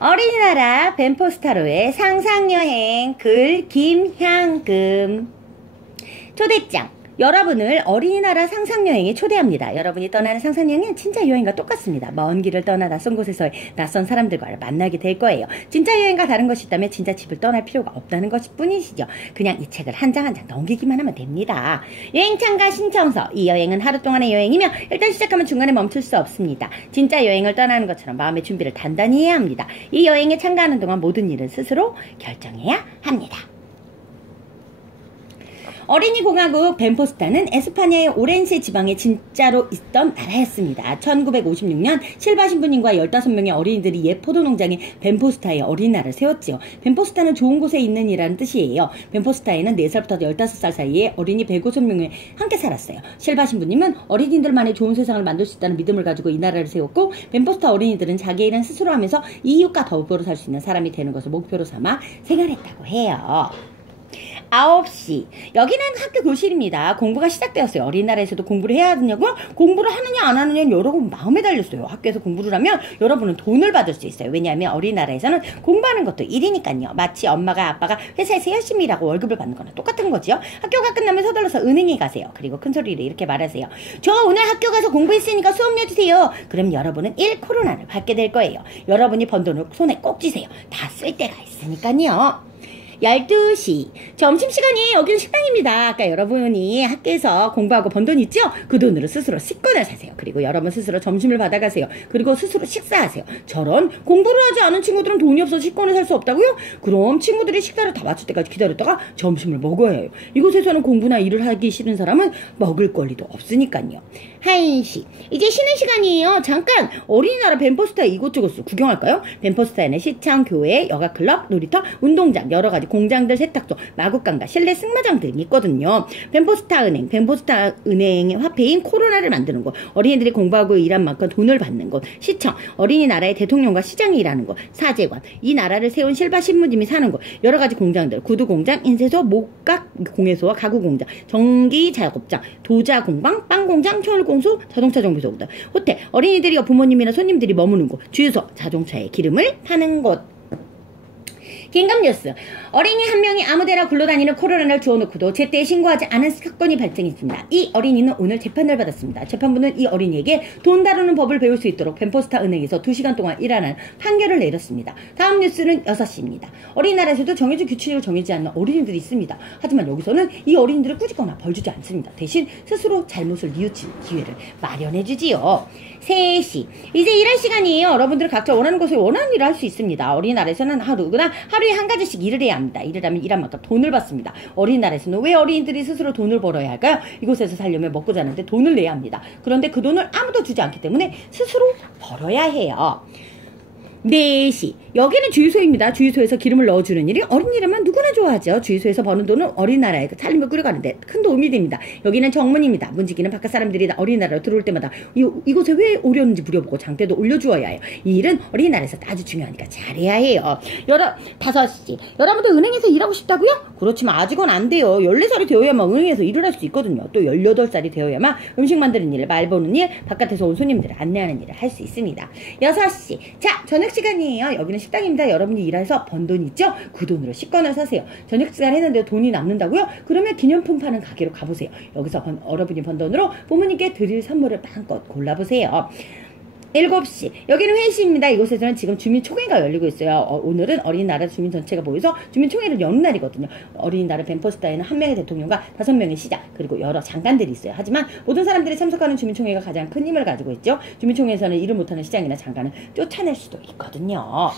어린이나라 벤포스타로의 상상여행 글 김향금. 초대장. 여러분을 어린이나라 상상여행에 초대합니다. 여러분이 떠나는 상상여행은 진짜 여행과 똑같습니다. 먼 길을 떠나 낯선 곳에서의 낯선 사람들과 만나게 될 거예요. 진짜 여행과 다른 것이 있다면 진짜 집을 떠날 필요가 없다는 것일 뿐이시죠. 그냥 이 책을 한 장 한 장 넘기기만 하면 됩니다. 여행 참가 신청서. 이 여행은 하루 동안의 여행이며 일단 시작하면 중간에 멈출 수 없습니다. 진짜 여행을 떠나는 것처럼 마음의 준비를 단단히 해야 합니다. 이 여행에 참가하는 동안 모든 일은 스스로 결정해야 합니다. 어린이공화국 벤포스타는 에스파냐의 오렌세 지방에 진짜로 있던 나라였습니다. 1956년 실바 신부님과 15명의 어린이들이 옛 포도농장인 벤포스타에 어린이날을 세웠지요. 벤포스타는 좋은 곳에 있는 이라는 뜻이에요. 벤포스타에는 4살부터 15살 사이에 어린이 150명이 함께 살았어요. 실바 신부님은 어린이들만의 좋은 세상을 만들 수 있다는 믿음을 가지고 이 나라를 세웠고, 벤포스타 어린이들은 자기 일은 스스로 하면서 이웃과 더불어 살 수 있는 사람이 되는 것을 목표로 삼아 생활했다고 해요. 9시. 여기는 학교 교실입니다. 공부가 시작되었어요. 어린이날에서도 공부를 해야 하느냐고요? 공부를 하느냐 안 하느냐는 여러분 마음에 달렸어요. 학교에서 공부를 하면 여러분은 돈을 받을 수 있어요. 왜냐하면 어린이날에서는 공부하는 것도 일이니까요. 마치 엄마가 아빠가 회사에서 열심히 일하고 월급을 받는 거나 똑같은 거죠. 학교가 끝나면 서둘러서 은행에 가세요. 그리고 큰 소리로 이렇게 말하세요. 저 오늘 학교 가서 공부했으니까 수업료 주세요. 그럼 여러분은 1코로나를 받게 될 거예요. 여러분이 번 돈을 손에 꼭 쥐세요. 다 쓸 때가 있으니까요. 12시. 점심시간이 여기는 식당입니다. 아까 여러분이 학교에서 공부하고 번 돈 있죠? 그 돈으로 스스로 식권을 사세요. 그리고 여러분 스스로 점심을 받아가세요. 그리고 스스로 식사하세요. 저런 공부를 하지 않은 친구들은 돈이 없어서 식권을 살 수 없다고요? 그럼 친구들이 식사를 다 마칠 때까지 기다렸다가 점심을 먹어야 해요. 이곳에서는 공부나 일을 하기 싫은 사람은 먹을 권리도 없으니까요. 1시. 이제 쉬는 시간이에요. 잠깐 어린이나라 벤포스타 이곳저곳 구경할까요? 벤포스타에는 시청, 교회, 여가클럽, 놀이터, 운동장, 여러가지 공장들, 세탁소, 마구간과 실내 승마장 등이 있거든요. 벤포스타 은행의 화폐인 코로나를 만드는 곳, 어린이들이 공부하고 일한 만큼 돈을 받는 곳, 시청, 어린이나라의 대통령과 시장이 일하는 곳, 사제관, 이 나라를 세운 실바 신부님이 사는 곳, 여러가지 공장들, 구두공장, 인쇄소, 목각 공예소와 가구공장, 전기작업장, 도자공방, 빵공장, 철공소, 자동차 정비소, 호텔, 어린이들이 부모님이나 손님들이 머무는 곳, 주유소, 자동차에 기름을 파는 곳. 긴급뉴스. 어린이 한 명이 아무데나 굴러다니는 코로나를 주워놓고도 제때 신고하지 않은 사건이 발생했습니다. 이 어린이는 오늘 재판을 받았습니다. 재판부는 이 어린이에게 돈 다루는 법을 배울 수 있도록 벤포스타 은행에서 2시간 동안 일하는 판결을 내렸습니다. 다음 뉴스는 6시입니다. 어린이날에서도 정해진 규칙을 정해지 않는 어린이들이 있습니다. 하지만 여기서는 이 어린이들을 꾸짖거나 벌주지 않습니다. 대신 스스로 잘못을 뉘우칠 기회를 마련해주지요. 3시. 이제 일할 시간이에요. 여러분들 각자 원하는 곳에 원하는 일을 할 수 있습니다. 어린이날에서는 하루에 한 가지씩 일을 해야 합니다. 일을 하면 일한 만큼 돈을 받습니다. 어린이날에서는 왜 어린이들이 스스로 돈을 벌어야 할까요? 이곳에서 살려면 먹고 자는데 돈을 내야 합니다. 그런데 그 돈을 아무도 주지 않기 때문에 스스로 벌어야 해요. 4시. 여기는 주유소입니다. 주유소에서 기름을 넣어주는 일이 어린이라면 누구나 좋아하죠. 주유소에서 버는 돈은 어린이나라에 살림을 꾸려가는데 큰 도움이 됩니다. 여기는 정문입니다. 문지기는 바깥 사람들이 어린이나라로 들어올 때마다 이곳에 왜 오려는지 물어보고 장대도 올려주어야 해요. 이 일은 어린이나라에서 아주 중요하니까 잘해야 해요. 5시. 여러분들 은행에서 일하고 싶다고요? 그렇지만 아직은 안 돼요. 14살이 되어야만 은행에서 일을 할 수 있거든요. 또 18살이 되어야만 음식 만드는 일, 말 보는 일, 바깥에서 온 손님들을 안내하는 일을 할 수 있습니다. 6시. 자, 저녁 시간이에요. 여기는 식당입니다. 여러분이 일해서 번 돈 있죠? 그 돈으로 식권을 사세요. 저녁 시간 했는데 돈이 남는다고요? 그러면 기념품 파는 가게로 가보세요. 여기서 여러분이 번 돈으로 부모님께 드릴 선물을 마음껏 골라보세요. 7시. 여기는 회의실입니다. 이곳에서는 지금 주민총회가 열리고 있어요. 오늘은 어린이나라 주민 전체가 모여서 주민총회를 여는 날이거든요. 어린이나라 벤포스타에는 1명의 대통령과 5명의 시장, 그리고 여러 장관들이 있어요. 하지만 모든 사람들이 참석하는 주민총회가 가장 큰 힘을 가지고 있죠. 주민총회에서는 일을 못하는 시장이나 장관을 쫓아낼 수도 있거든요.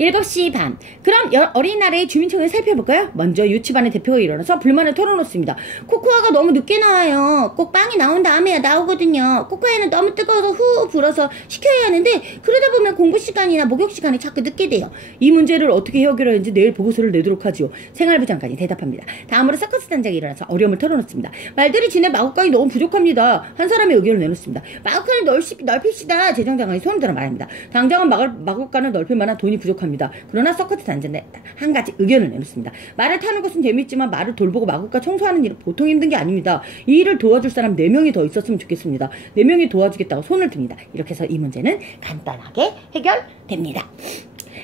7시 반. 그럼 어린이날의 주민총회를 살펴볼까요? 먼저 유치반의 대표가 일어나서 불만을 털어놓습니다. 코코아가 너무 늦게 나와요. 꼭 빵이 나온 다음에야 나오거든요. 코코아는 너무 뜨거워서 후 불어서 식혀야 하는데 그러다 보면 공부 시간이나 목욕 시간이 자꾸 늦게 돼요. 이 문제를 어떻게 해결하는지 내일 보고서를 내도록 하지요. 생활부 장관이 대답합니다. 다음으로 서커스 단장이 일어나서 어려움을 털어놓습니다. 말들이 지내 마구간이 너무 부족합니다. 한 사람의 의견을 내놓습니다. 마구간을 넓힙시다. 재정장관이 손을 들어 말합니다. 당장은 마구간을 넓힐 만한 돈이 부족합니다. 그러나 서커트 단장은 한 가지 의견을 내놓습니다. 말을 타는 것은 재밌지만 말을 돌보고 마구간 청소하는 일은 보통 힘든 게 아닙니다. 이 일을 도와줄 사람 4명이 더 있었으면 좋겠습니다. 4명이 도와주겠다고 손을 듭니다. 이렇게 해서 이 문제는 간단하게 해결됩니다.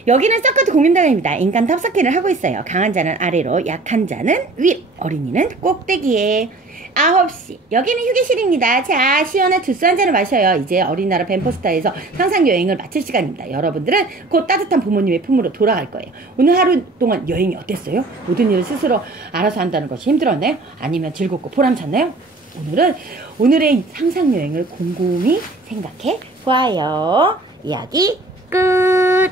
여기는 서커트 공연장입니다. 인간 탑스키를 하고 있어요. 강한 자는 아래로, 약한 자는 위, 어린이는 꼭대기에. 9시. 여기는 휴게실입니다. 자, 시원한 주스 한 잔을 마셔요. 이제 어린나라 벤포스타에서 상상여행을 마칠 시간입니다. 여러분들은 곧 따뜻한 부모님의 품으로 돌아갈 거예요. 오늘 하루 동안 여행이 어땠어요? 모든 일을 스스로 알아서 한다는 것이 힘들었나요? 아니면 즐겁고 보람찼나요? 오늘의 상상여행을 곰곰이 생각해 보아요. 이야기 끝!